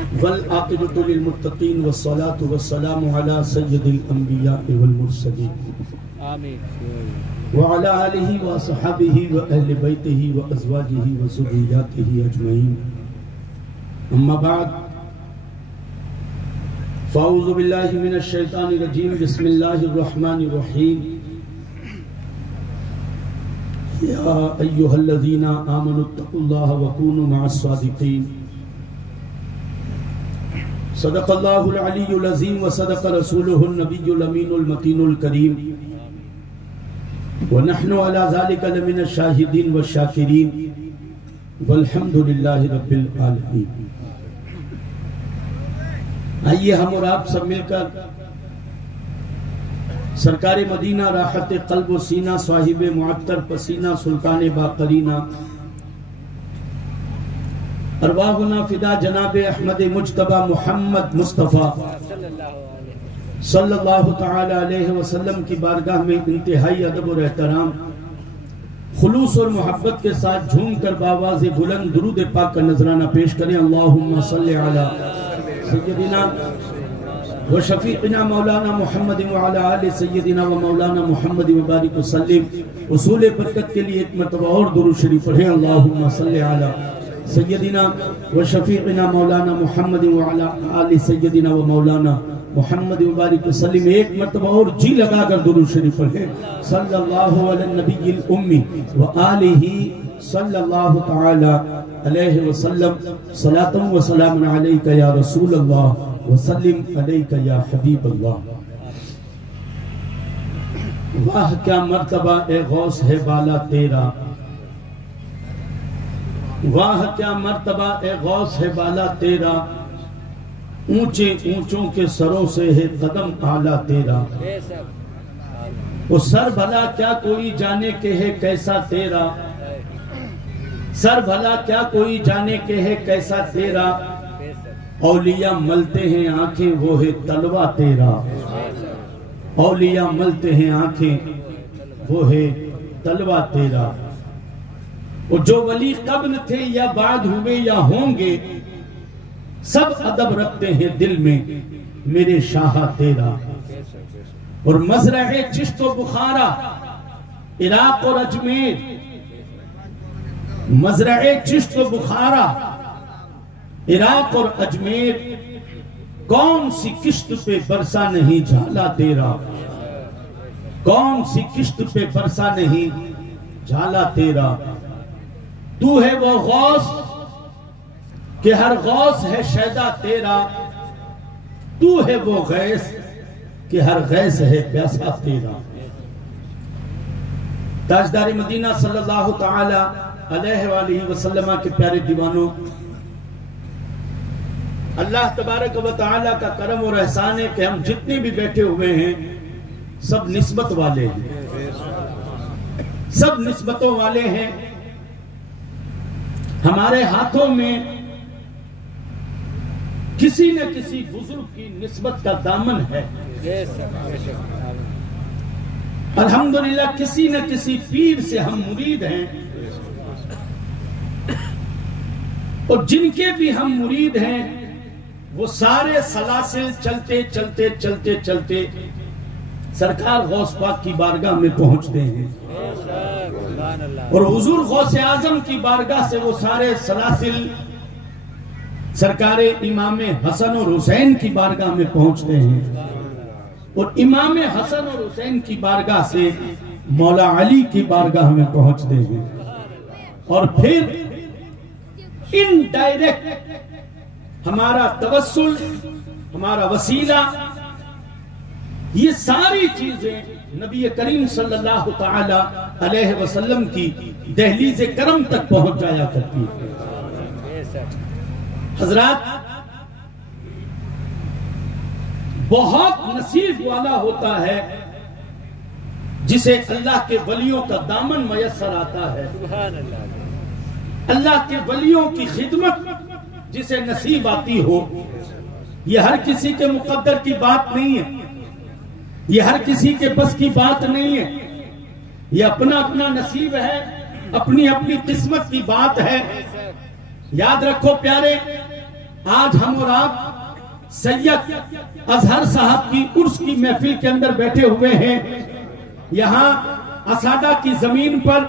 والعاقبۃ للمتقین والصلاة والسلام علی سید الانبیاء والمرسلین وعلى آلہ وصحبہ واہل بیتہ وازواجہ وذریاتہ اجمعین اما بعد فاعوذ باللہ من الشیطان الرجیم بسم اللہ الرحمن الرحیم یا ایہا الذین آمنوا اتقوا اللہ وکونوا مع الصادقین صدق اللہ العلی العظیم وصدق رسولہ النبی الامین المتین الکریم ونحن على ذلك لمن الشاہدین والشاکرین والحمد للہ رب العالمین۔ آئیے ہم اور آپ سب مل کر سرکار مدینہ راحت قلب و سینہ صاحب معطر پسینہ سلطان باقرینہ ارواحنا فدا جناب احمد مجتبی محمد مصطفیٰ صلی اللہ تعالی علیہ وسلم کی بارگاہ میں انتہائی ادب اور احترام خلوص اور محبت کے ساتھ جھوم کر باواز بلند درود پاک کا نذرانہ پیش کریں۔ اللہم صلی علی سیدنا و شفیقنا مولانا محمد وعلی آل سیدنا و مولانا محمد وبارک وسلم۔ اصول برکت کے لیے ایک مرتبہ اور درود شریف پڑھیں۔ اللہم صلی علی سیدنا و شفیقنا مولانا محمد وعلی آل سیدنا و مولانا محمد وبارک وسلم۔ ایک مرتبہ اور جی لگا کر درود شریف پڑھیں۔ صلی اللہ علی النبی الامی وآلہ صلی اللہ تعالی علیہ وسلم۔ صلاة و سلام علیک یا رسول اللہ وسلم علیک یا حبیب اللہ۔ واہ کیا مرتبہ اے غوث ہے بالا تیرا، واہ کیا مرتبہ اے غوث ہے بالا تیرا، اونچے اونچوں کے سروں سے ہے قدم اعلیٰ تیرا۔ وہ سر بھلا کیا کوئی جانے کے ہے کیسا تیرا، سر بھلا کیا کوئی جانے کے ہے کیسا تیرا، اولیاء ملتے ہیں آنکھیں وہ ہے تلوہ تیرا، اولیاء ملتے ہیں آنکھیں وہ ہے تلوہ تیرا۔ وہ جو ولی قبل تھے یا بعد ہوئے یا ہوں گے، سب ادب رکھتے ہیں دل میں میرے شاہ تیرا۔ اور مزرع چشت و بخارا عراق اور اجمیر، مزرع چشت و بخارا عراق اور اجمیر، کون سی کشت پہ برسا نہیں جھالا تیرا، کون سی کشت پہ برسا نہیں جھالا تیرا۔ تو ہے وہ غوث کہ ہر غوث ہے شیدا تیرا، تو ہے وہ غیث کہ ہر غیث ہے پیاسا تیرا۔ تاجدار مدینہ صلی اللہ تعالی علیہ وآلہ وسلم کے پیارے دیوانوں، اللہ تبارک و تعالی کا کرم اور احسان ہے کہ ہم جتنے بھی بیٹھے ہوئے ہیں سب نسبت والے ہیں، سب نسبتوں والے ہیں۔ ہمارے ہاتھوں میں کسی نہ کسی بزرگ کی نسبت کا دامن ہے، الحمدللہ کسی نہ کسی پیر سے ہم مرید ہیں، اور جن کے بھی ہم مرید ہیں وہ سارے سلاسل چلتے چلتے چلتے چلتے سرکار غوث پاک کی بارگاہ میں پہنچتے ہیں، اور حضور غوث اعظم کی بارگاہ سے وہ سارے سلاسل سرکار امام حسن اور حسین کی بارگاہ میں پہنچتے ہیں، اور امام حسن اور حسین کی بارگاہ سے مولا علی کی بارگاہ میں پہنچتے ہیں، اور پھر ان ڈائریکٹ ہمارا توسل، ہمارا وسیلہ، یہ ساری چیزیں نبی کریم صلی اللہ تعالی علیہ وسلم کی دہلیز کرم تک پہنچ جایا کرتی ہے۔ حضرات، بہت نصیب والا ہوتا ہے جسے اللہ کے ولیوں کا دامن میسر آتا ہے، اللہ کے ولیوں کی خدمت جسے نصیب آتی ہو۔ یہ ہر کسی کے مقدر کی بات نہیں ہے، یہ ہر کسی کے بس کی بات نہیں ہے، یہ اپنا اپنا نصیب ہے، اپنی اپنی قسمت کی بات ہے۔ یاد رکھو پیارے، آج ہم اور آپ سید اظہر صاحب کی عرس کی محفل کے اندر بیٹھے ہوئے ہیں. یہاں اساڈا کی زمین پر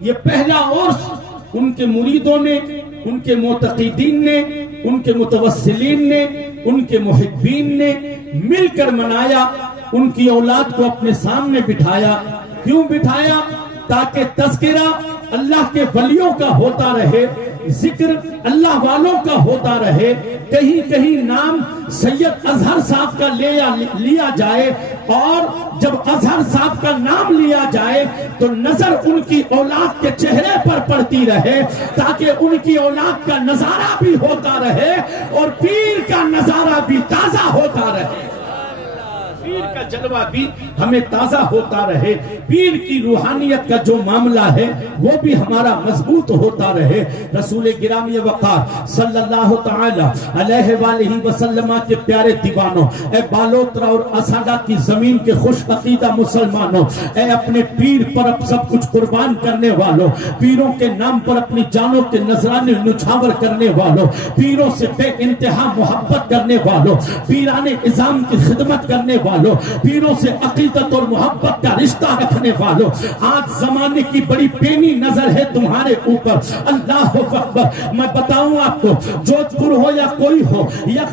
یہ پہلا عرس ان کے مریدوں نے، ان کے معتقدین نے، ان کے متوسلین نے، ان کے محبین نے مل کر منایا. ان کی اولاد کو اپنے سامنے بٹھایا. کیوں بٹھایا؟ تاکہ تذکرہ اللہ کے ولیوں کا ہوتا رہے، ذکر اللہ والوں کا ہوتا رہے. کہیں کہیں نام سید اظہر صاحب کا لیا جائے، اور جب اظہر صاحب کا نام لیا جائے تو نظر ان کی اولاد کے چہرے پر پڑتی رہے، تاکہ ان کی اولاد کا نظارہ بھی ہوتا رہے اور پیر کا نظارہ بھی تازہ ہوتا رہے، پیر کا جلوہ بھی ہمیں تازہ ہوتا رہے، پیر کی روحانیت کا جو معاملہ ہے وہ بھی ہمارا مضبوط ہوتا رہے. رسول گرامی وقار صلی اللہ تعالی علیہ وآلہ وسلم کے پیارے دیوانوں، اے بالوترا اور اساڈا کی زمین کے خوش عقیدہ مسلمانوں، اے اپنے پیر پر اب سب کچھ قربان کرنے والوں، پیروں کے نام پر اپنی جانوں کے نذرانے نچھاور کرنے والوں، پیروں سے بے انتہا محبت کرنے والوں، پیران اعظام کی خدمت کرنے والوں، پیروں سے عقیدت اور محبت کا رشتہ رکھنے والوں، آج زمانے کی بڑی پینی نظر ہے تمہارے اوپر. اللہ اکبر. میں بتاؤں آپ کو، جودھ پور ہو یا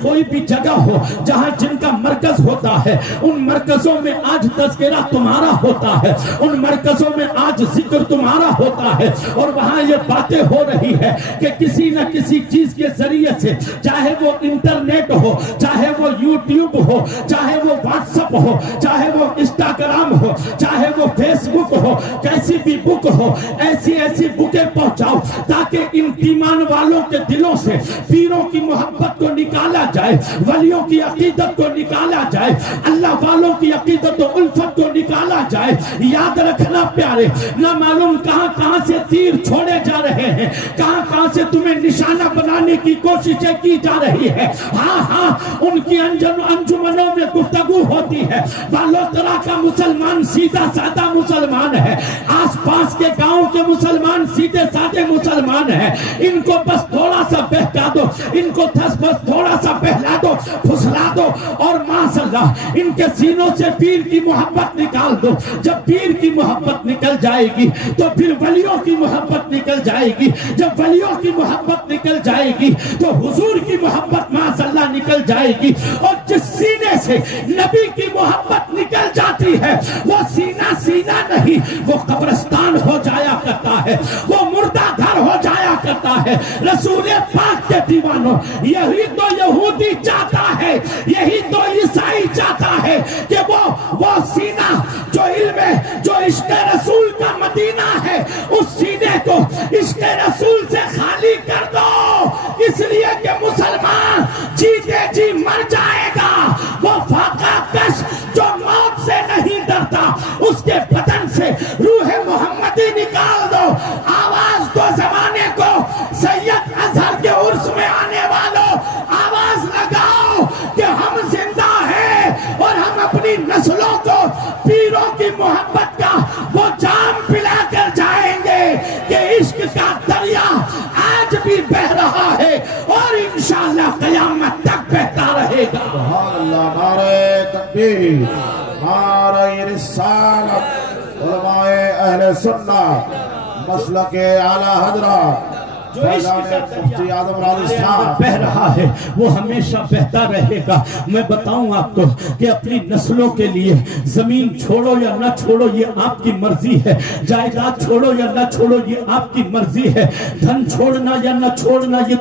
کوئی بھی جگہ ہو جہاں جن کا مرکز ہوتا ہے، ان مرکزوں میں آج تذکرہ تمہارا ہوتا ہے، ان مرکزوں میں آج ذکر تمہارا ہوتا ہے، اور وہاں یہ باتیں ہو رہی ہے کہ کسی نہ کسی چیز کے ذریعے سے، چاہے وہ انٹرنیٹ ہو، چاہے وہ یوٹیوب ہو، چاہے وہ واٹس ایپ ہو، چاہے وہ انسٹاگرام ہو، چاہے وہ فیس بک ہو، کیسی بھی بک ہو، ایسی بکیں پہنچاؤ تاکہ ان ایمان والوں کے دلوں سے پیروں کی محبت کو نکالا جائے، ولیوں کی عقیدت کو نکالا جائے، اللہ والوں کی عقیدت و الفت کو نکالا جائے. یاد رکھنا پیارے، نہ معلوم کہاں سے تیر چھوڑے جا رہے ہیں، کہاں سے تمہیں نشانہ بنانے کی کوششیں کی جا رہی ہے. ہاں ان کی انجمنوں میں گفتگو ہوتی ہے. بالوترا کا مسلمان سیدھا سادہ مسلمان ہے، آس پاس کے گاؤں کے مسلمان سیدھے سادے مسلمان ہیں. ان کو بس تھوڑا سا بہکا دو، ان کو بس تھوڑا سا بہلا دو، پھسلا دو، اور ماشاءاللہ ان کے سینوں سے پیر کی محبت نکال دو. جب پیر کی محبت نکل جائے گی تو پھر ولیوں کی محبت نکل جائے گی. جب ولیوں کی محبت نکل جائے گی تو حضور کی محبت ماشاءاللہ نکل جائے گی. اور جس سینے سے نبی کی محبت نکل جاتی ہے وہ سینہ نہیں، وہ قبرستان ہو جایا کرتا ہے، وہ مردہ گھر ہو جایا کرتا ہے. رسول پاک کے دیوانوں، یہی تو یہودی چاہتا ہے، یہی تو عیسائی چاہتا ہے کہ وہ سینہ جو علم ہے، جو عشق رسول کا مدینہ ہے، اس سینے کو عشق رسول سے خالی کر دو، اس لیے کہ مسلمان جیتے جی مر جائے گا. وہ فاقہ کش جو موت سے نہیں ڈرتا، اس کے بدن سے روح محمدی نکال دو. آواز دو زمانے کو، سید اظہر کے عرس میں آنے والوں آواز لگاؤ کہ ہم زندہ ہیں اور ہم اپنی نسلوں کو پیروں کی محبت کا وہ جام پلا کر جائیں گے کہ عشق کا دریا آج بھی بہ رہا ہے اور انشاءاللہ قیامت تک بہتا رہے گا. سبحان اللہ. نعرہ تکبیر، نعرہ رسالت، علماء اہل سنت، مسلک اعلی حضرت جو عشق کا دریا بہ رہا ہے وہ ہمیشہ بہتا رہے گا. میں بتاؤں آپ کو کہ اپنی نسلوں کے لیے زمین چھوڑو یا نہ چھوڑو یہ آپ کی مرضی ہے، جائیداد چھوڑو یا نہ چھوڑو یہ آپ کی مرضی ہے، دھن چھوڑنا یا نہ چھوڑنا یہ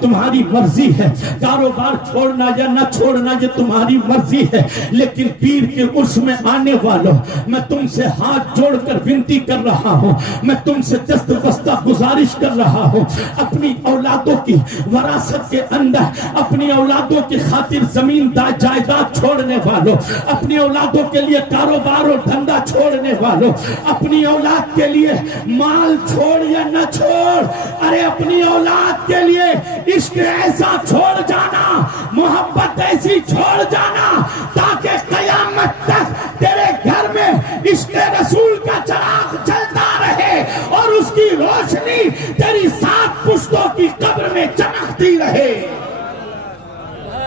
تمہاری مرضی ہے، کاروبار چھوڑنا یا نہ چھوڑنا یہ تمہاری مرضی ہے. لیکن پیر کے عرس میں آنے والوں، میں تم سے ہاتھ جوڑ کر ونتی کر رہا ہوں، میں تم سے دست بستہ گزارش کر رہا ہوں، اپنی اولادوں کی وراثت کے اندر اپنی اولادوں کی خاطر زمین جائیداد چھوڑنے والوں، اپنی اولادوں کے لیے کاروبار اور دھندا چھوڑنے والوں، اپنی اولاد کے لیے مال چھوڑ یا نہ چھوڑ، ارے اپنی اولاد کے لیے عشق ایسا چھوڑ جانا، محبت ایسی چھوڑ جانا تاکہ قیامت تک تیرے گھر میں عشق رسول کا چراغ جلتا رہے اور اس کی روشنی تیری 7 پشتوں کی قبر میں چمکتی رہے. رہے،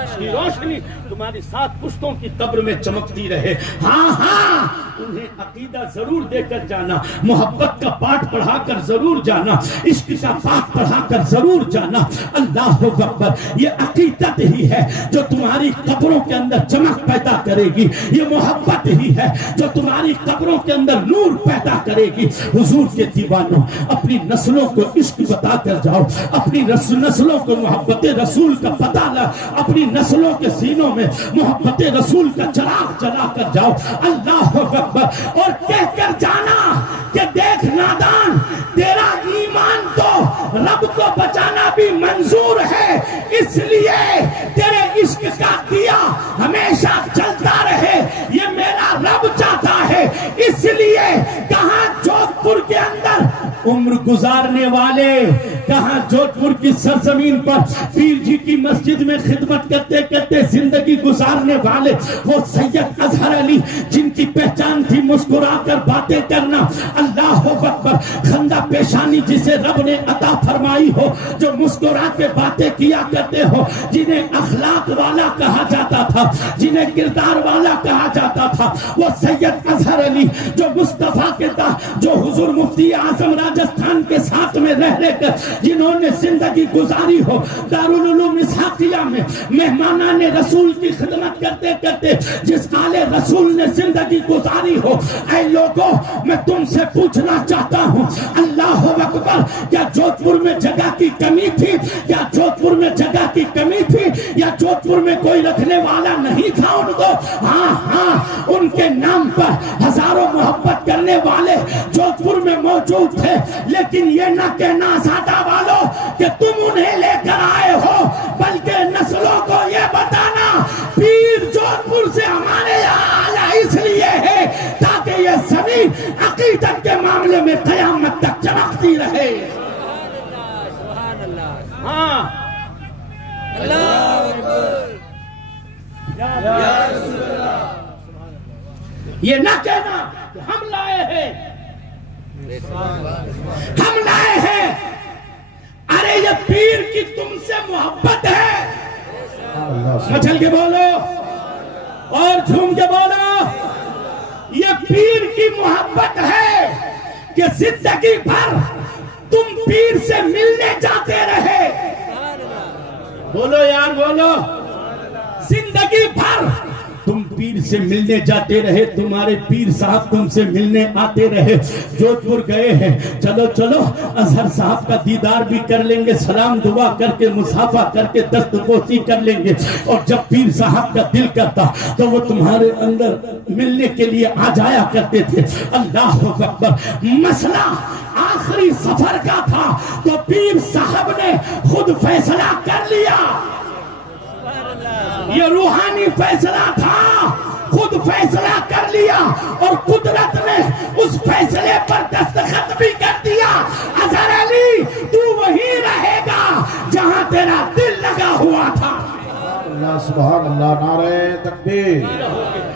اس کی روشنی تمہاری 7 پشتوں کی قبر میں چمکتی رہے۔ ہاں ہاں انہیں عقیدہ ضرور دے کر جانا، محبت کا پاٹ پڑھا کر ضرور جانا، عشق کا پاٹ پڑھا کر ضرور جانا۔ اللہ اکبر، یہ عقیدت ہی ہے جو تمہاری قبروں کے اندر چمک پیدا کرے گی، یہ محبت ہی ہے جو تمہاری قبروں کے اندر نور پیدا کرے گی۔ حضور کے دیوانوں، اپنی نسلوں کو عشق بتا کر جاؤ، اپنی نسلوں کو محبت رسول کا پتہ لا، اپنی نسلوں کے سینوں میں محبت رسول کا چراغ جلا کر جاؤ۔ اللہ اکبر، اور کہہ کر جانا کہ دیکھ نادان، تیرا ایمان تو رب کو بچانا بھی منظور ہے، اس لیے تیرے عشق کا دیا ہمیشہ جلتا رہے، یہ میرا رب چاہتا ہے۔ اس لیے کہاں جودھ پور کے اندر عمر گزارنے والے، کہاں جودھ پور کی سرزمین پر پیر جی کی مسجد میں خدمت کرتے کرتے زندگی گزارنے والے وہ سید اظہر علی، جن کی پہچان تھی مسکرا کر باتیں کرنا۔ اللہ اکبر، خندہ پیشانی جسے رب نے عطا فرمائی ہو، جو مسکرا کے باتیں کیا کرتے ہو، جنہیں اخلاق والا کہا جاتا تھا، جنہیں کردار والا کہا جاتا تھا، وہ سید اظہر علی جو مصطفیٰ کے جو حضور مفتی اعظم راجستھان کے ساتھ میں رہ کر جنہوں نے زندگی گزاری ہو، دارالعلوم اسحاقیہ میں مہمانان رسول کی خدمت کرتے کرتے جس آل رسول نے زندگی گزاری ہو، اے لوگوں میں تم سے پوچھنا چاہتا ہوں، اللہ اکبر، کیا جودھ پور میں جگہ کی کمی تھی؟ کیا جودھ پور میں جگہ کی کمی تھی؟ یا جودھ پور میں کوئی رکھنے والا نہیں تھا ان کو؟ ہاں ہاں، ان کے نام پر ہزاروں محبت کرنے والے جودھ پور میں موجود تھے، لیکن یہ نہ کہنا سادہ والوں کہ تم انہیں لے کر آئے ہو، بلکہ نسلوں کو یہ بتانا پیر جودھ پور سے ہمارے یہاں آیا اس لیے ہے تاکہ یہ زمین عقیدت کے معاملے میں قیامت تک چمکتی رہے۔ ہاں، یہ نہ کہنا کہ ہم لائے ہیں، ہم لائے ہیں، ارے یہ پیر کی تم سے محبت ہے، مچل کے بولو اور جھوم کے بولو، یہ پیر کی محبت ہے کہ زندگی بھر تم پیر سے ملنے جاتے رہے، بولو یار بولو، زندگی بھر تم پیر سے ملنے جاتے رہے، تمہارے پیر صاحب تم سے ملنے آتے رہے، جودھ پور گئے ہیں، چلو چلو اظہر صاحب کا دیدار بھی کر لیں گے، سلام دعا کر کے مصافحہ کر کے دست بوسی کر لیں گے، اور جب پیر صاحب کا دل کرتا تو وہ تمہارے اندر ملنے کے لیے آ جایا کرتے تھے۔ اللہ اکبر، مسئلہ آخری سفر کا تھا تو پیر صاحب نے خود فیصلہ کر لیا، یہ روحانی فیصلہ تھا، خود فیصلہ کر لیا اور قدرت نے اس فیصلے پر دستخط بھی کر دیا، اظہر علی تو وہی رہے گا جہاں تیرا دل لگا ہوا تھا۔ اللہ سبحان اللہ، نعرہ تکبیر،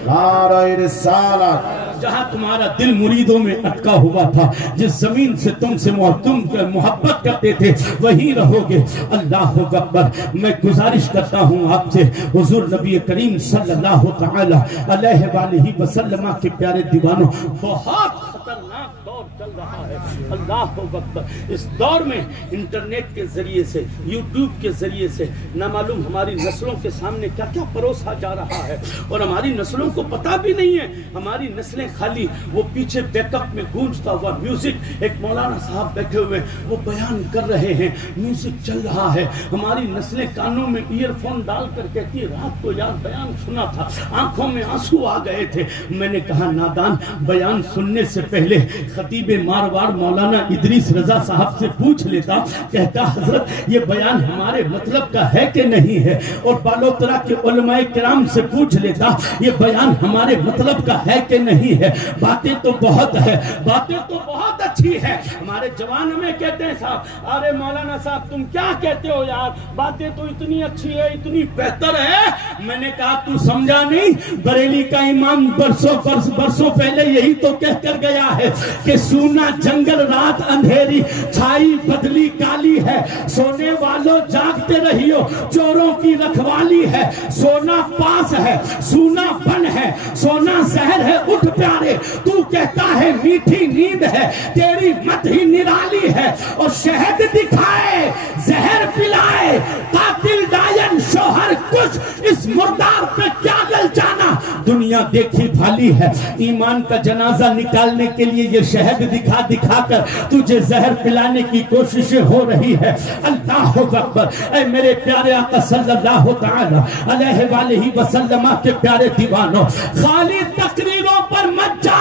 نعرہ رسالت، جہاں تمہارا دل مریدوں میں اٹکا ہوا تھا، جس زمین سے تم سے محبت کرتے تھے وہیں رہو گے۔ اللہ اکبر، میں گزارش کرتا ہوں آپ سے، حضور نبی کریم صلی اللہ تعالی علیہ وآلہ وسلم کے پیارے دیوانوں، بہت خطرناک دور چل رہا ہے۔ اللہ اکبر، اس دور میں انٹرنیٹ کے ذریعے سے، یوٹیوب کے ذریعے سے نہ معلوم ہماری نسلوں کے سامنے کیا کیا پروسا جا رہا ہے، اور ہماری نسلوں کو پتہ بھی نہیں ہے، ہماری نسلیں خالی وہ پیچھے بیک اپ میں گونجتا ہوا میوزک، ایک مولانا صاحب بیٹھے ہوئے وہ بیان کر رہے ہیں، میوزک چل رہا ہے، ہماری نسلیں کانوں میں ایئر فون ڈال کر کہتی ہے رات کو یار بیان سنا تھا، آنکھوں میں آنسو آ گئے تھے۔ میں نے کہا نادان، بیان سننے سے پہلے خطیب ماروار مولانا ادریس رضا صاحب سے پوچھ لیتا، کہتا حضرت یہ بیان ہمارے مطلب کا ہے کہ نہیں ہے، اور بالوترا کے علماء کرام سے پوچھ لیتا یہ بیان ہمارے مطلب کا ہے کہ نہیں ہے۔ باتیں تو بہت ہے، باتیں تو بہت اچھی ہے، ہمارے جوان ہمیں کہتے ہیں صاحب ارے مولانا صاحب تم کیا کہتے ہو یار، باتیں تو اتنی اچھی ہے، اتنی بہتر ہے۔ میں نے کہا تو سمجھا نہیں، بریلی کا امام برسوں پہلے یہی تو کہہ کر گیا ہے کہ سونا جنگل رات اندھیری چھائی بدلی کالی ہے، سونے والوں جاگتے رہیو، چوروں کی رکھوالی ہے، سونا پاس ہے سونا بن ہے، سونا زہر ہے اٹھ پیارے، تو کہتا ہے میٹھی نیند ہے، تیری مت ہی نرالی ہے، اور شہد دکھائے زہر پلائے قاتل ڈائن شوہر کچھ، اس مردار پہ کیا گل جانا، دنیا دیکھی بھالی ہے، ایمان کا جنازہ نکالنے کے لیے یہ شہد دکھا دکھا کر تجھے زہر پلانے کی کوششیں ہو رہی ہے۔ اللہ اکبر، اے میرے پیارے آقا صلی اللہ تعالی علیہ وآلہ وسلم کے پیارے دیوانوں، خالی تقریروں پر مت جا،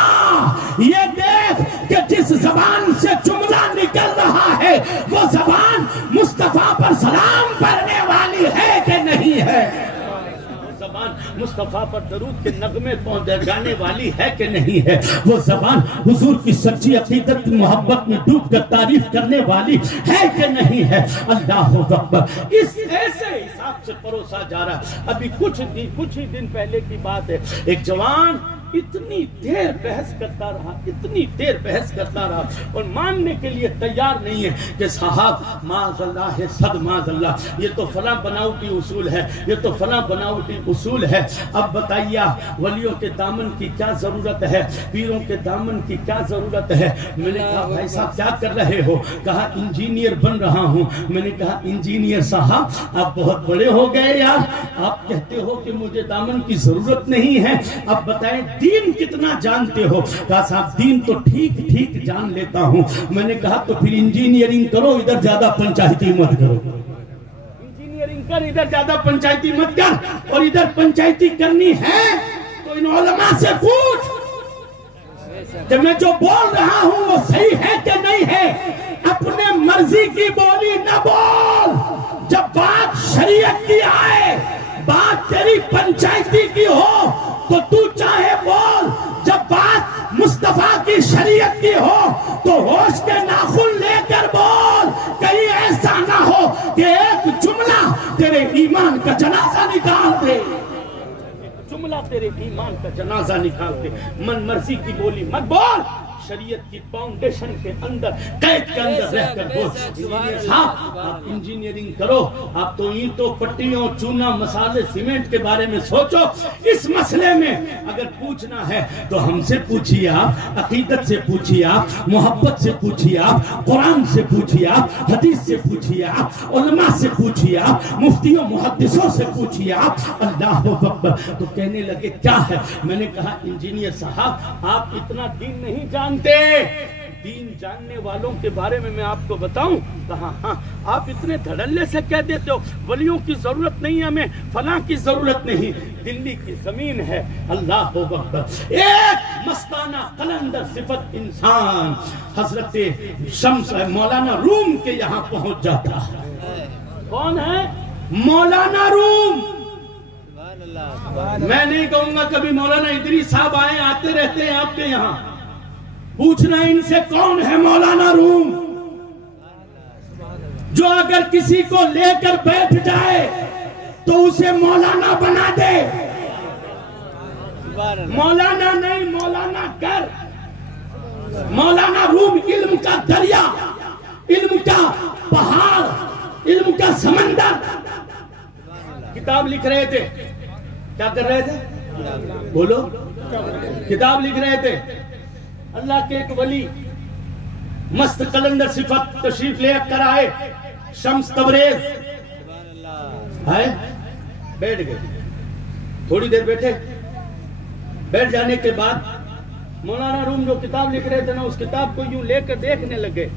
یہ دیکھ کہ جس زبان سے جملہ نکل رہا ہے وہ زبان مصطفیٰ پر سلام پڑھنے والی ہے کہ نہیں ہے، زبان مصطفیٰ پر درود کے نغمے پہنچانے والی ہے کہ نہیں ہے، وہ زبان حضور کی سچی عقیدت محبت میں ڈوب کر تعریف کرنے والی ہے کہ نہیں ہے۔ اللہ اکبر، اس ایسے حساب سے پروسا جا رہا۔ ابھی کچھ ہی دن پہلے کی بات ہے، ایک جوان اتنی دیر بحث کرتا رہا اور ماننے کے لیے تیار نہیں ہے کہ صاحب معاذ اللہ صد معاذ اللہ، یہ تو فلاں بناوٹی اصول ہے، یہ تو فلاں بناوٹی اصول ہے، اب بتائیے ولیوں کے دامن کی کیا ضرورت ہے، پیروں کے دامن کی کیا ضرورت ہے۔ میں نے کہا بھائی صاحب کیا کر رہے ہو؟ کہا انجینئر بن رہا ہوں۔ میں نے کہا انجینئر صاحب آپ بہت بڑے ہو گئے یار، آپ کہتے ہو کہ مجھے دامن کی ضرورت نہیں ہے، اب بتائیں دین کتنا جانتے ہو؟ کہا صاحب دین تو ٹھیک جان لیتا ہوں۔ میں نے کہا تو پھر انجینئرنگ کرو، ادھر زیادہ پنچایتی مت کرو، انجینئرنگ کر ادھر زیادہ پنچایتی مت کر، اور ادھر پنچایتی کرنی ہے تو ان علماء سے پوچھ کہ میں جو بول رہا ہوں وہ صحیح ہے کہ نہیں ہے، اپنے مرضی کی بولی نہ بول، جب بات شریعت کی آئے، بات تیری پنچایتی کی ہو تو تو چاہے بول، جب بات مصطفیٰ کی شریعت کی ہو تو ہوش کے ناخن لے کر بول، کہیں ایسا نہ ہو کہ ایک جملہ تیرے ایمان کا جنازہ نکال دے، جملہ تیرے ایمان کا جنازہ نکال دے۔ من مرضی کی بولی مت بول، شریعت کی فاؤنڈیشن کے اندر قید کے اندر رہ کر بول۔ انجینئر صاحب آپ انجینئرنگ کرو، آپ تو اینٹوں پٹیوں چونا مسالے سیمنٹ کے بارے میں سوچو، اس مسئلے میں اگر پوچھنا ہے تو ہم سے پوچھیے، آپ عقیدت سے پوچھیے، آپ محبت سے پوچھیے، آپ قرآن سے پوچھیے، آپ حدیث سے پوچھیے، آپ علماء سے پوچھیے، آپ مفتیوں محدثوں سے پوچھیے، آپ اللہ اکبر۔ تو کہنے لگے کیا ہے؟ میں نے کہا انجینئر صاحب آپ اتنا دین نہیں جانتے، دین جاننے والوں کے بارے میں آپ کو بتاؤں۔ کہا ہاں، آپ اتنے دھڑلے سے کہہ دیتے ہو ولیوں کی ضرورت نہیں ہے، ہمیں فلاں کی ضرورت نہیں، دلی کی زمین ہے، اللہ اکبر، ایک مستانہ قلندر صفت انسان حضرت شمس مولانا روم کے یہاں پہنچ جاتا ہے۔ کون ہے؟ مولانا روم۔ میں نہیں کہوں گا کبھی مولانا ادریس صاحب آئے، آتے رہتے ہیں آپ کے یہاں، پوچھنا ان سے کون ہے مولانا روم، جو اگر کسی کو لے کر بیٹھ جائے تو اسے مولانا بنا دے، مولانا نہیں مولانا کر۔ مولانا روم علم کا دریا، علم کا پہاڑ، علم کا سمندر، کتاب لکھ رہے تھے، کیا کر رہے تھے؟ بولو، کتاب لکھ رہے تھے۔ اللہ کے ایک ولی مست قلندر صفت تشریف لے کر آئے، شمس تبریز آئے، بیٹھ گئے، تھوڑی دیر بیٹھے، بیٹھ جانے کے بعد مولانا روم جو کتاب لکھ رہے تھے نا، اس کتاب کو یوں لے کر دیکھنے لگے،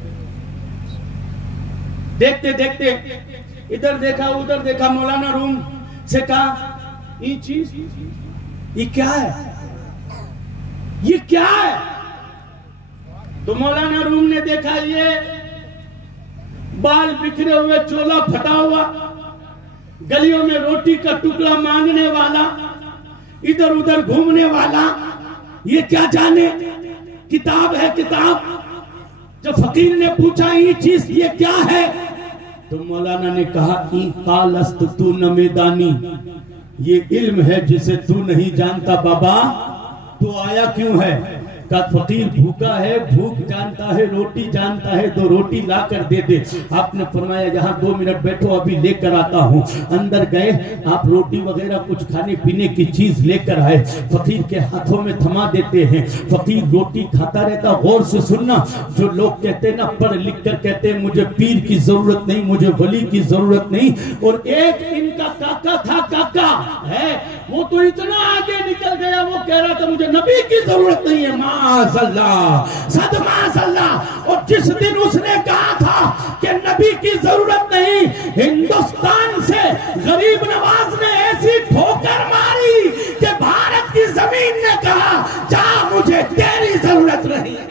دیکھتے دیکھتے ادھر دیکھا ادھر دیکھا، مولانا روم سے کہا یہ چیز یہ کیا ہے، یہ کیا ہے؟ تو مولانا روم نے دیکھا یہ بال بکھرے ہوئے، چولا پھٹا ہوا، گلیوں میں روٹی کا ٹکڑا مانگنے والا، ادھر ادھر گھومنے والا، یہ کیا جانے، کتاب ہے کتاب۔ جب فقیر نے پوچھا یہ چیز یہ کیا ہے، تو مولانا نے کہا این قالست تو نمیدانی، یہ علم ہے جسے تو نہیں جانتا بابا، تو آیا کیوں ہے؟ کہ فقیر بھوکا ہے، بھوک جانتا ہے، روٹی جانتا ہے، 2 روٹی لا کر دے دے۔ آپ نے فرمایا یہاں 2 منٹ بیٹھو، ابھی لے کر آتا ہوں۔ اندر گئے، آپ روٹی وغیرہ کچھ کھانے پینے کی چیز لے کر آئے، فقیر کے ہاتھوں میں تھما دیتے ہیں۔ فقیر روٹی کھاتا رہتا۔ غور سے سننا، جو لوگ کہتے ہیں نا پڑھ لکھ کر کہتے ہیں مجھے پیر کی ضرورت نہیں، مجھے ولی کی ضرورت نہیں، اور ایک ان کا کاکا تھا، کاکا ہے، وہ تو اتنا آگے نکل گیا، وہ کہہ رہا تھا مجھے نبی کی ضرورت نہیں ہے، معاذ اللہ، صد معاذ اللہ۔ اور جس دن اس نے کہا تھا کہ نبی کی ضرورت نہیں، ہندوستان سے غریب نواز نے ایسی ٹھوکر ماری کہ بھارت کی زمین نے کہا جا مجھے تیری ضرورت نہیں ہے،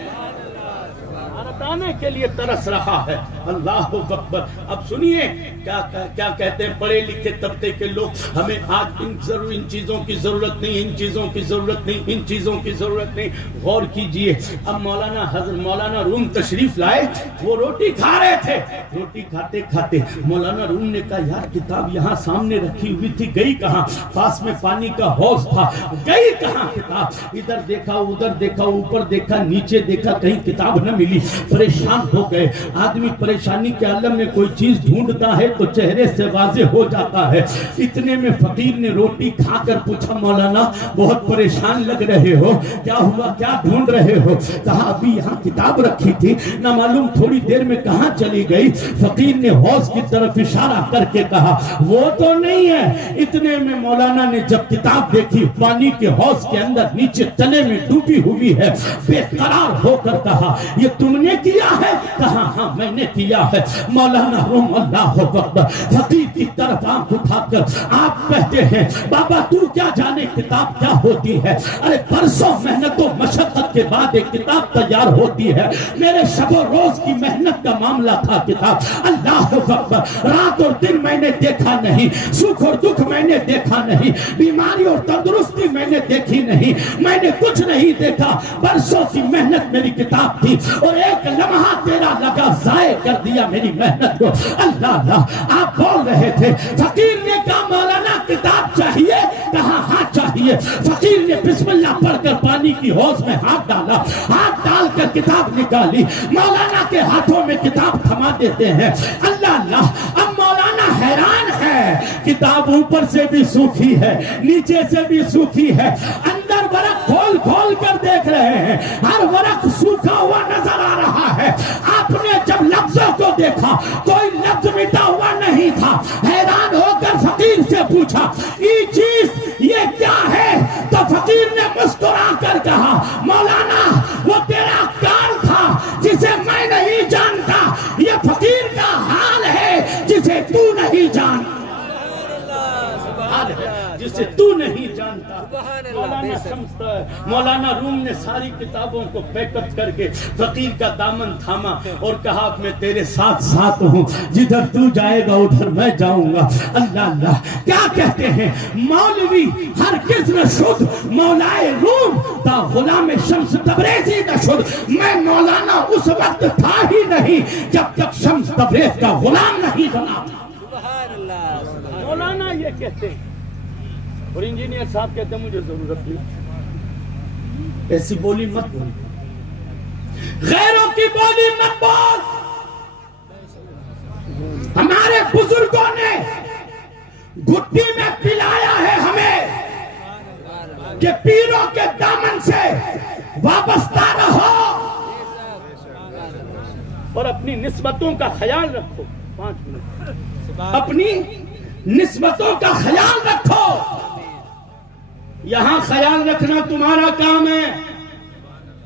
آنے کے لیے ترس رہا ہے۔ اللہ اکبر۔ اب سنیے کیا کہتے ہیں پڑھے لکھے طبقے کے لوگ، ہمیں آج ان چیزوں کی ضرورت نہیں، ان چیزوں کی ضرورت نہیں، ان چیزوں کی ضرورت نہیں۔ غور کیجئے، اب مولانا روم تشریف لائے، وہ روٹی کھا رہے تھے، روٹی کھاتے کھاتے مولانا روم نے کہا یار کتاب یہاں سامنے رکھی ہوئی تھی، گئی کہاں؟ پاس میں پانی کا حوض تھا، گئی کہاں کتاب؟ ادھر دیکھا، ادھر دیکھا، اوپر دیکھا، نیچے دیکھا، کہیں کتاب نہ ملی۔ پریشان ہو گئے آدمی، پریشانی کے عالم میں کوئی چیز ڈھونڈتا ہے تو چہرے سے واضح ہو جاتا ہے۔ اتنے میں فقیر نے روٹی کھا کر پوچھا مولانا بہت پریشان لگ رہے ہو، کیا ہوا، کیا ڈھونڈ رہے ہو؟ کہا ابھی یہاں کتاب رکھی تھی، نہ معلوم تھوڑی دیر میں کہاں چلی گئی۔ فقیر نے حوض کی طرف اشارہ کر کے کہا وہ تو نہیں ہے۔ اتنے میں مولانا نے جب کتاب دیکھی، پانی کے حوض کے اندر نیچے تلے میں ڈوبی ہوئی ہے، بے قرار ہو کر کہا یہ تم نے کیا ہے؟ کہا ہاں میں نے کیا ہے۔ مولانا روم اللہ اکبر فقیر کی طرف آنکھ اٹھا کر آپ کہتے ہیں بابا تو کیا جانے کتاب کیا ہوتی ہے؟ ارے برسوں محنت و مشقت کے بعد ایک کتاب تیار ہوتی ہے، میرے شب و روز کی محنت کا معاملہ تھا کتاب۔ اللہ اکبر، رات اور دن میں نے دیکھا نہیں، سکھ اور دکھ میں نے دیکھا نہیں، بیماری اور تندرستی میں نے دیکھی نہیں، میں نے کچھ نہیں دیکھا، برسوں کی محنت میری کتاب تھی، اور ایک لمحہ تیرا لگا ضائع کر دیا میری محنت کو۔ اللہ اللہ، آپ بول رہے تھے۔ فقیر نے کہا مولانا کتاب چاہیے؟ کہا ہاں چاہیے۔ فقیر نے بسم اللہ پڑھ کر پانی کی حوض میں ہاتھ ڈالا، ہاتھ ڈال کر کتاب نکالی، مولانا کے ہاتھوں میں کتاب تھما دیتے ہیں۔ اللہ اللہ، اب مولانا حیران ہے، کتاب اوپر سے بھی سوکھی ہے، نیچے سے بھی سوکھی ہے، اندر ورق کھول کھول کر دیکھ رہے ہیں، ہر ورق سوکھا ہوا نظر آ رہا ہے۔ آپ نے جب لفظوں کو دیکھا کوئی لفظ مٹا ہوا نہیں تھا، حیران ہو کر فقیر سے پوچھا یہ چیز یہ کیا ہے؟ تو فقیر نے مسکرا کر کہا مولانا وہ تیرا کال تھا جسے میں نہیں جانتا، یہ فقیر کا حال ہے جسے تو نہیں جانتا، جسے تو نہیں جانتا۔ مولانا سمجھتا ہے۔ مولانا روم نے ساری کتابوں کو پیک اپ کر کے فقیر کا دامن تھاما اور کہا میں تیرے ساتھ ساتھ ہوں، جدھر تو جائے گا ادھر میں جاؤں گا۔ اللہ اللہ، کیا کہتے ہیں مولوی ہرگز نہ شد مولائے روم تا غلام شمس تبریزی نہ شد۔ میں مولانا اس وقت تھا ہی نہیں جب تک شمس تبریز کا غلام نہیں بنا تھا۔ مولانا یہ کہتے ہیں، اور انجینئر صاحب کہتے ہیں مجھے ضرورت نہیں، ایسی بولی مت بول، غیروں کی بولی مت بول۔ ہمارے بزرگوں نے گھٹی میں پلایا ہے ہمیں کہ پیروں کے دامن سے وابستہ رہو اور اپنی نسبتوں کا خیال رکھو۔ 5 منٹ، اپنی نسبتوں کا خیال رکھو۔ یہاں خیال رکھنا تمہارا کام ہے،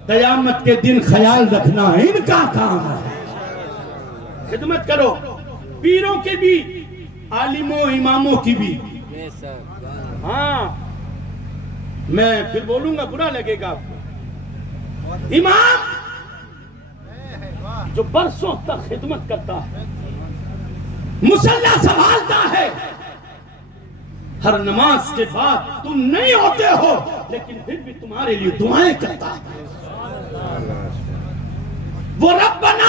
قیامت کے دن خیال رکھنا ان کا کام ہے۔ خدمت کرو، پیروں کی بھی، عالموں اماموں کی بھی۔ ہاں میں پھر بولوں گا برا لگے گا آپ کو۔ امام جو برسوں تک خدمت کرتا ہے، مصلی سنبھالتا ہے، ہر نماز کے بعد تم نہیں ہوتے ہو لیکن پھر بھی تمہارے لیے دعائیں کرتا ہے، وہ ربنا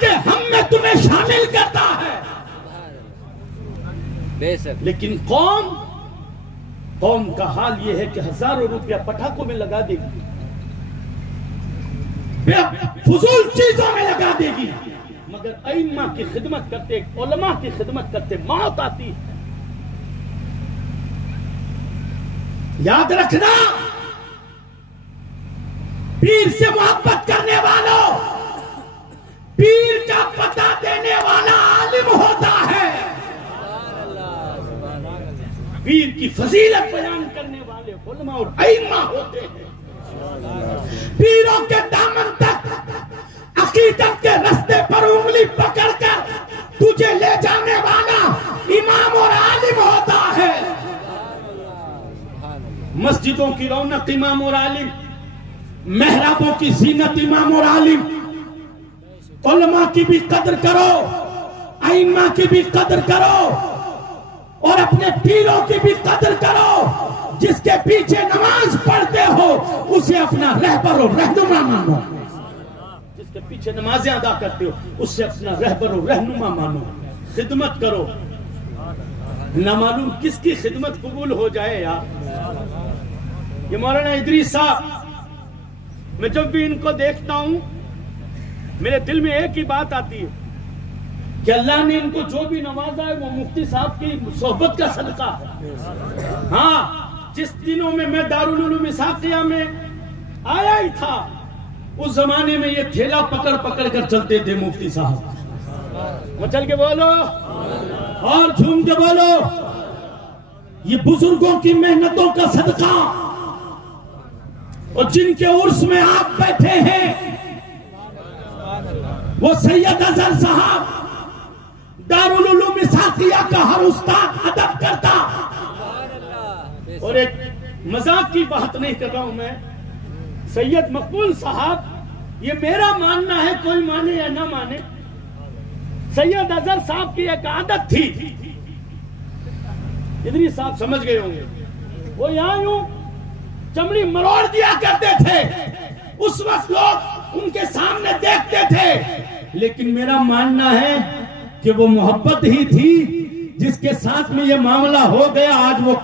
کے ہم میں تمہیں شامل کرتا ہے۔ لیکن قوم قوم کا حال یہ ہے کہ ہزاروں روپیہ پٹاخوں میں لگا دے گی، فضول چیزوں میں لگا دے گی، مگر ائمہ کی خدمت کرتے، علماء کی خدمت کرتے موت آتی ہے۔ یاد رکھنا، پیر سے محبت کرنے والوں، پیر کا پتہ دینے والا عالم ہوتا ہے، پیر کی فضیلت بیان کرنے والے علماء اور ائمہ ہوتے ہیں۔ پیروں کے دامن تک عقیدت کے رستے پر انگلی پکڑ کر تجھے لے جانے والا امام اور عالم ہوتا ہے۔ مسجدوں کی رونق امام اور عالم، محرابوں کی زینت امام اور عالم۔ علماء کی بھی قدر کرو، ائمہ کی بھی قدر کرو، اور اپنے پیروں کی بھی قدر کرو۔ جس کے پیچھے نماز پڑھتے ہو اسے اپنا رہبر اور رہنما مانو، جس کے پیچھے نمازیں ادا کرتے ہو اس سے اپنا رہبر اور رہنما مانو، خدمت کرو۔ نہ معلوم کس کی خدمت قبول ہو جائے یار۔ یہ مولانا ادریس صاحب، میں جب بھی ان کو دیکھتا ہوں میرے دل میں ایک ہی بات آتی ہے کہ اللہ نے ان کو جو بھی نوازا ہے وہ مفتی صاحب کی صحبت کا صدقہ ہے۔ ہاں، جس دنوں میں دارالعلوم اسحاقیہ میں آیا ہی تھا، اس زمانے میں یہ تھیلا پکڑ پکڑ کر چلتے تھے مفتی صاحب۔ مچل کے بولو اور جھوم کے بولو، یہ بزرگوں کی محنتوں کا صدقہ، اور جن کے عرس میں آپ بیٹھے ہیں وہ سید اظہر صاحب، دارالعلوم اسحاقیہ کا ہر استاد ادب کرتا۔ اور ایک مذاق کی بات نہیں کر رہا ہوں میں، سید مقبول صاحب، یہ میرا ماننا ہے، کوئی مانے یا نہ مانے، سید اظہر صاحب کی ایک عادت تھی، ادریس صاحب سمجھ گئے ہوں گے، وہ یہاں یوں چمڑی مروڑ دیا کرتے تھے، اس وقت لوگ ان کے سامنے دیکھتے تھے، لیکن میرا ماننا ہے کہ وہ محبت ہی تھی جس کے ساتھ میں یہ معاملہ ہو گیا، آج وہ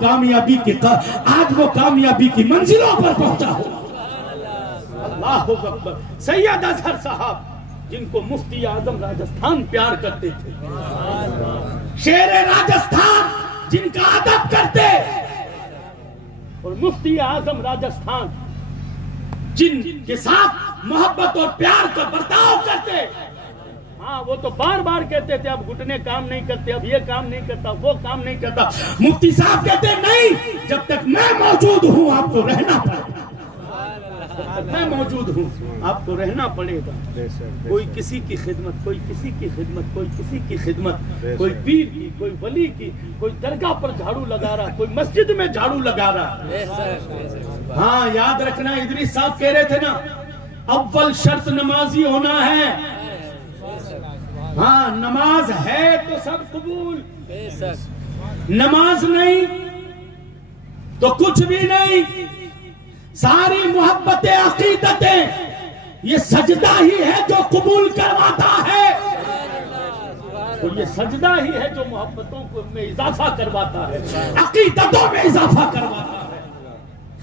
کامیابی کی منزلوں پر پہنچا ہو۔ اللہ اکبر۔ سید اظہر صاحب، جن کو مفتی اعظم راجستھان پیار کرتے تھے، شیر راجستھان جن کا ادب کرتے، اور مفتی اعظم راجستھان جن کے ساتھ محبت اور پیار کا برتاؤ کرتے۔ ہاں، وہ تو بار بار کہتے تھے اب گھٹنے کام نہیں کرتے، اب یہ کام نہیں کرتا، وہ کام نہیں کرتا۔ مفتی صاحب کہتے نہیں، جب تک میں موجود ہوں آپ کو رہنا پڑے گا، میں موجود ہوں آپ کو رہنا پڑے گا۔ کوئی کسی کی خدمت، کوئی کسی کی خدمت، کوئی کسی کی خدمت، کوئی پیر کی، کوئی ولی کی، کوئی درگاہ پر جھاڑو لگا رہا، کوئی مسجد میں جھاڑو لگا رہا۔ ہاں، یاد رکھنا، ادریس صاحب کہہ رہے تھے نا، اول شرط نمازی ہونا ہے۔ ہاں، نماز ہے تو سب قبول، نماز نہیں تو کچھ بھی نہیں۔ ساری محبتیں، عقیدتیں، یہ سجدہ ہی ہے جو قبول کرواتا ہے، اور یہ سجدہ ہی ہے جو محبتوں کو میں اضافہ کرواتا ہے، عقیدتوں میں اضافہ کرواتا ہے۔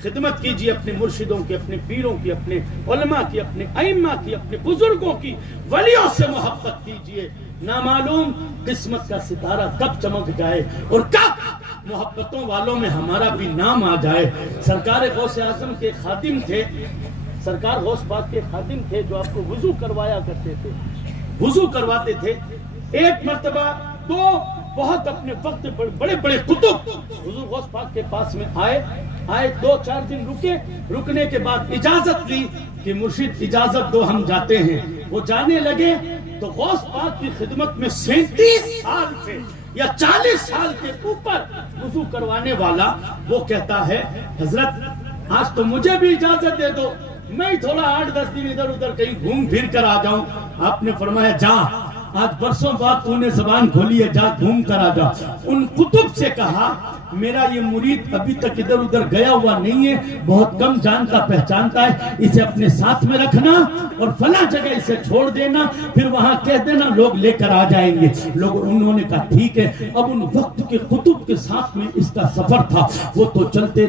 خدمت کیجیے اپنے مرشدوں کی، اپنے پیروں کی، اپنے علماء کی، اپنے ائمہ کی، اپنے بزرگوں کی، ولیوں سے محبت کیجیے۔ نامعلوم قسمت کا ستارہ کب چمک جائے اور کب محبتوں والوں میں ہمارا بھی نام آ جائے۔ سرکار غوث اعظم کے خادم تھے، سرکار غوث پاک کے خادم تھے جو آپ کو وضو کروایا کرتے تھے، وضو کرواتے تھے۔ ایک مرتبہ دو بہت اپنے وقت پر بڑے بڑے کتب حضور غوث پاک کے پاس میں آئے، 2-4 دن رکے، رکنے کے بعد اجازت لی کہ مرشد اجازت دو ہم جاتے ہیں۔ وہ جانے لگے تو غوث پاک کی خدمت میں 37 سال سے یا 40 سال کے اوپر وضو کروانے والا وہ کہتا ہے حضرت آج تو مجھے بھی اجازت دے دو، میں تھوڑا 8-10 دن ادھر ادھر کہیں گھوم پھر کر آ جاؤں۔ آپ نے فرمایا جا، آج برسوں بعد تو نے زبان کھولی ہے، جا گھوم کر آ جا۔ ان کتب سے کہا میرا یہ مرید ابھی تک ادھر ادھر گیا ہوا نہیں ہے، بہت کم جانتا پہچانتا ہے، اسے اپنے ساتھ میں رکھنا اور فلاں جگہ اسے چھوڑ دینا، پھر وہاں کہہ دینا لوگ لے کر آ جائیں گے۔ انہوں نے کہا ٹھیک ہے۔ اب ان وقت کے کتب کے ساتھ میں اس کا سفر تھا، وہ تو چلتے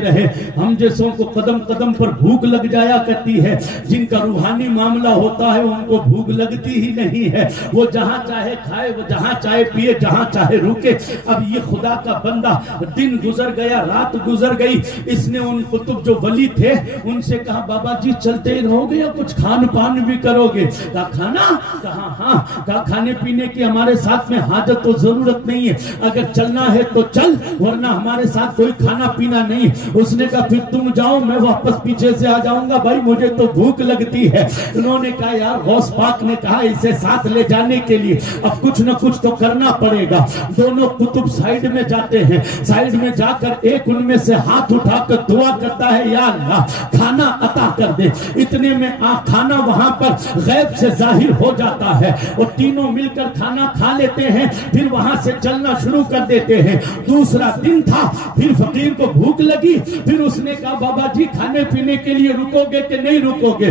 رہے۔ ہم جیسوں کو قدم قدم پر بھوک لگ جایا کرتی ہے، جن کا روحانی معاملہ ہوتا ہے ان کو بھوک لگتی ہی نہیں ہے، وہ جہاں چاہے کھائے، وہ جہاں چاہے پیے، جہاں چاہے رکے۔ اب یہ خدا کا بندہ، دن گزر گیا، رات گزر گئی، اس نے ان کتب جو ولی تھے ان سے کہا بابا جی چلتے ہی رہو گے یا کچھ کھان پان بھی کرو گے؟ کہا کھانا؟ کہا ہاں۔ کہا کھانے پینے کی ہمارے ساتھ میں حاجت تو ضرورت نہیں ہے، اگر چلنا ہے تو چل، ورنہ ہمارے ساتھ کوئی کھانا پینا نہیں۔ اس نے کہا پھر تم جاؤ، میں واپس پیچھے سے آ جاؤں گا، بھائی مجھے تو بھوک لگتی ہے۔ انہوں نے کہا یار غوث پاک نے کہا اسے ساتھ لے جانے کے لیے اب کچھ نہ کچھ تو کرنا پڑے گا۔ دونوں کتب سائیڈ میں جاتے ہیں، سائیڈ میں جا کر ایک ان میں سے ہاتھ اٹھا کر دعا کرتا ہے یا اللہ کھانا عطا کر دے۔ اتنے میں کھانا وہاں پر غیب سے ظاہر ہو جاتا ہے، اور تینوں مل کر کھانا کھا لیتے ہیں، پھر وہاں سے چلنا شروع کر دیتے ہیں۔ دوسرا دن تھا، پھر فقیر کو بھوک لگی، پھر اس نے کہا بابا جی کھانے پینے کے لیے رکو گے کہ نہیں رکو گے؟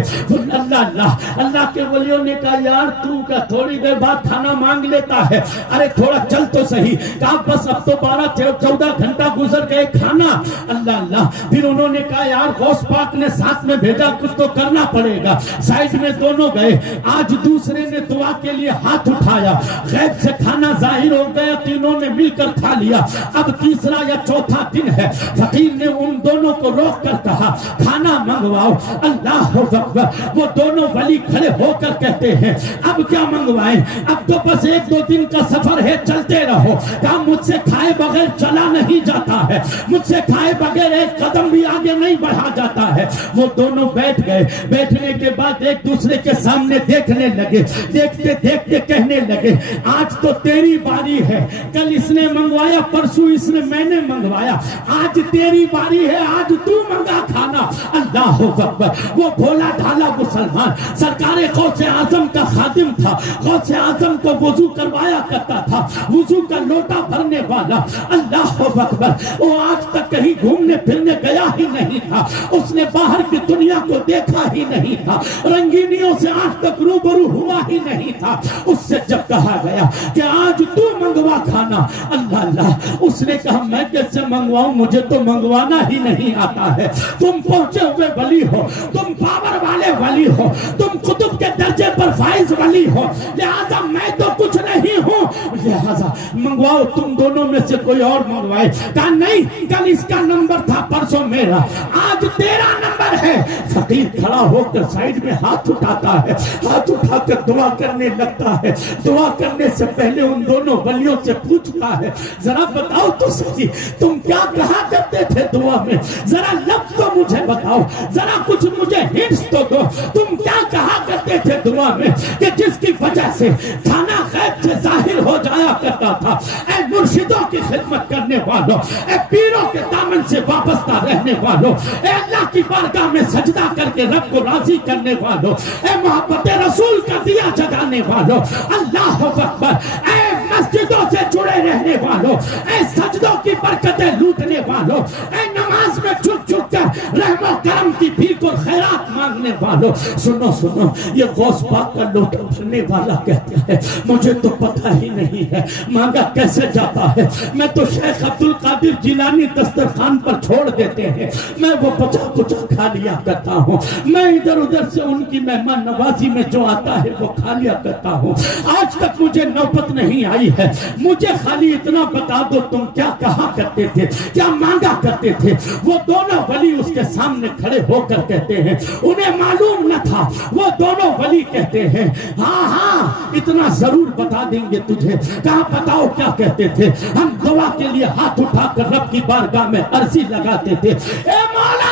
اللہ کے ولیوں نے کہا یار تو کا تھوڑی دیر بعد کھانا مانگ لیتا ہے، ارے تھوڑا چل تو صحیح۔ کہا بس اب تو 12-14 گھنٹہ گزر گئے، کھانا اللہ۔ پھر انہوں نے کہا یار غوث پاک نے ساتھ میں بھیجا، کچھ تو کرنا پڑے گا۔ سائیڈ میں دونوں گئے، آج دوسرے نے دعا کے لیے ہاتھ اٹھایا، غیب سے کھانا ظاہر ہو گیا، تینوں نے مل کر کھا لیا۔ اب تیسرا یا چوتھا دن ہے، فقیر نے ان دونوں کو روک کر کہا کھانا منگواؤ۔ اللہ اکبر، وہ دونوں ولی کھڑے ہو کر کہتے ہیں اب کیا منگوائیں؟ اب تو بس 1-2 دن کا سفر ہے، چلتے رہو۔ کہا مجھ سے کھائے بغیر چلا نہیں جاتا ہے، مجھ سے کھائے بغیر ایک قدم بھی آگے نہیں بڑھا جاتا ہے۔ وہ دونوں بیٹھ گئے، بیٹھنے کے بعد ایک دوسرے کے سامنے دیکھنے لگے، دیکھتے دیکھتے کہنے لگے آج تو تیری باری ہے، کل اس نے منگوایا، پرسوں اس نے میں نے منگوایا، آج تیری باری ہے، آج تو منگا کھانا۔ اللہ اکبر، وہ بھولا ڈھالا مسلمان سرکار غوث اعظم کا خادم تھا، غوث اعظم کو وضو کروایا کرتا تھا، وضو کا لوٹا بھرنے والا۔ اللہ اکبر، وہ آج تک کہیں گھومنے پھرنے گیا ہی نہیں تھا، اس نے باہر کی دنیا کو دیکھا ہی نہیں تھا، رنگینیوں سے آج تک روبرو ہوا ہی نہیں تھا۔ اس سے جب کہا گیا کہ آج تو منگوا کھانا، اللہ، اس نے کہا میں کیسے منگواؤں، مجھے تو منگوانا ہی نہیں آتا ہے۔ تم پہنچے ہوئے ولی ہو، تم پاور والے ولی ہو، تم قطب کے درجے پر فائز ولی ہو، لہذا میں تو کچھ نہیں ہوں، لہذا منگواؤ، تم دونوں میں سے کوئی اور منگوائے۔ کہا نہیں، کل اس کا نمبر تھا، پرسوں میرا، آج تیرا نمبر ہے۔ فقیر کھڑا ہو کر سائیڈ میں ہاتھ اٹھاتا ہے، ہاتھ اٹھا کر دعا کرنے لگتا ہے۔ دعا کرنے سے پہلے ان دونوں ولیوں سے پوچھتا ہے ذرا بتاؤ تو صحیح تم کیا کہا کرتے تھے دعا میں، ذرا لفظ تو مجھے بتاؤ، ذرا کچھ مجھے ہنٹس تو دو، تم کیا کہا کرتے تھے دعا میں کہ جس کی وجہ سے کھانا غیب سے ظاہر ہو جایا کرتا تھا؟ اے مرشدوں کی خدمت کرنے والوں، اے پیروں کے دامن سے وابستہ رہنے والوں، اے اللہ کی بارگاہ میں سجدہ کر کے رب کو راضی کرنے والوں، اے محبت رسول کا دیا جگانے والوں، اللہ اکبر، اے مسجدوں سے جڑے رہنے والوں، اے سجدوں کی برکتیں لوٹنے والوں، اے نماز میں چھک چھک کر رحم و کرم کی بھیک اور خیرات مانگنے والوں، سنو سنو، یہ غوث پاک کا لوٹا بھرنے والا کہتا ہے مجھے تو پتہ ہی نہیں ہے مانگا کیسے جاتا ہے، میں تو شیخ عبد القادر جیلانی دسترخوان پر چھوڑ دیتے ہیں، میں وہ بچا کچا کھا لیا کرتا ہوں، میں ادھر ادھر سے ان کی مہمان نوازی میں جو آتا ہے وہ کھا لیا کرتا ہوں، آج تک مجھے نوبت نہیں آئی ہے، مجھے خالی اتنا بتا دو تم کیا کہا کرتے تھے، کیا مانگا کرتے تھے۔ وہ دونوں ولی اس کے سامنے کھڑے ہو کر کہتے ہیں انہیں معلوم نہ تھا، وہ دونوں ولی کہتے ہیں ہاں ہاں اتنا ضرور بتا دیں گے تجھے، کہاں بتاؤ کیا کہتے تھے؟ ہم دعا کے لیے ہاتھ اٹھا کر رب کی بارگاہ میں عرضی لگاتے تھے اے مولا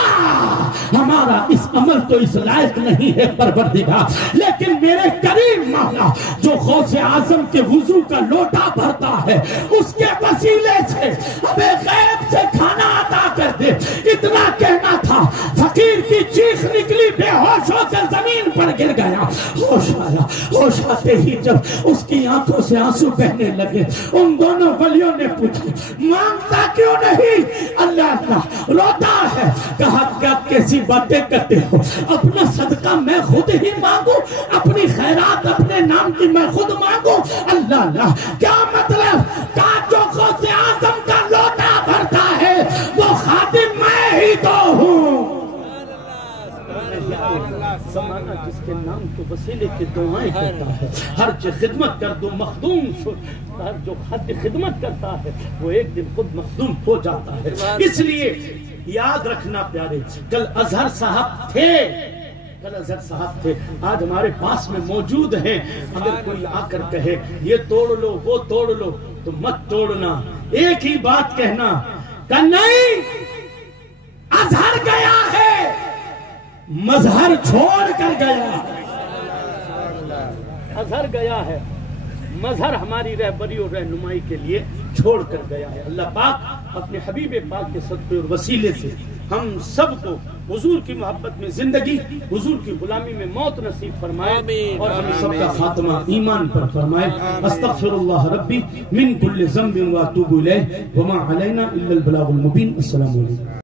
ہمارا اس عمل تو اس لائق نہیں ہے پروردگار، لیکن میرے کریم مولا جو غوث اعظم کے وضو کا لوٹا بھرتا ہے اس کے وسیلے سے ہمیں غیب سے کھانا عطا کر دے۔ اتنا کہنا تھا، فقیر کی چیخ نکلی، بے ہوش ہو کر زمین پر گر گیا، ہوش آیا، ہوش آتے ہی جب اس کی آنکھوں سے آنسو بہنے لگے، ان دونوں ولیوں نے پوچھا مانگتا کیوں نہیں؟ اللہ اللہ روتا ہے۔ کہا کیا کیسی باتیں کرتے ہو؟ اپنا صدقہ میں خود ہی مانگوں، اپنی خیرات اپنے نام کی میں خود مانگوں؟ اللہ اللہ کیا مطلب؟ کہا جو غوث اعظم کا لوٹا بھرتا ہے وہ خادم میں ہی تو ہوں۔ زمانہ جس کے نام کے وسیلے کی دعائیں کرتا ہے، ہر جو خدمت کر دو مخدوم شو، ہر جو خدمت کرتا ہے وہ ایک دن خود مخدوم ہو جاتا ہے۔ اس لیے یاد رکھنا پیارے، کل اظہر صاحب تھے، آج ہمارے پاس میں موجود ہیں۔ اگر کوئی آ کر کہے یہ توڑ لو وہ توڑ لو تو مت توڑنا، ایک ہی بات کہنا کہ نہیں، اظہر گیا ہے مظہر چھوڑ کر گیا، اظہر گیا ہے مظہر ہماری رہبری اور رہنمائی کے لیے چھوڑ کر گیا ہے۔ اللہ پاک اپنے حبیب پاک کے صدقے اور وسیلے سے ہم سب کو حضور کی محبت میں زندگی، حضور کی غلامی میں موت نصیب فرمائے اور ہم سب کا خاتمہ ایمان پر فرمائے۔ استغفر اللہ ربی من کل ذنب و اتوب الیہ وما علینا الا البلاغ المبین۔ السلام علیکم۔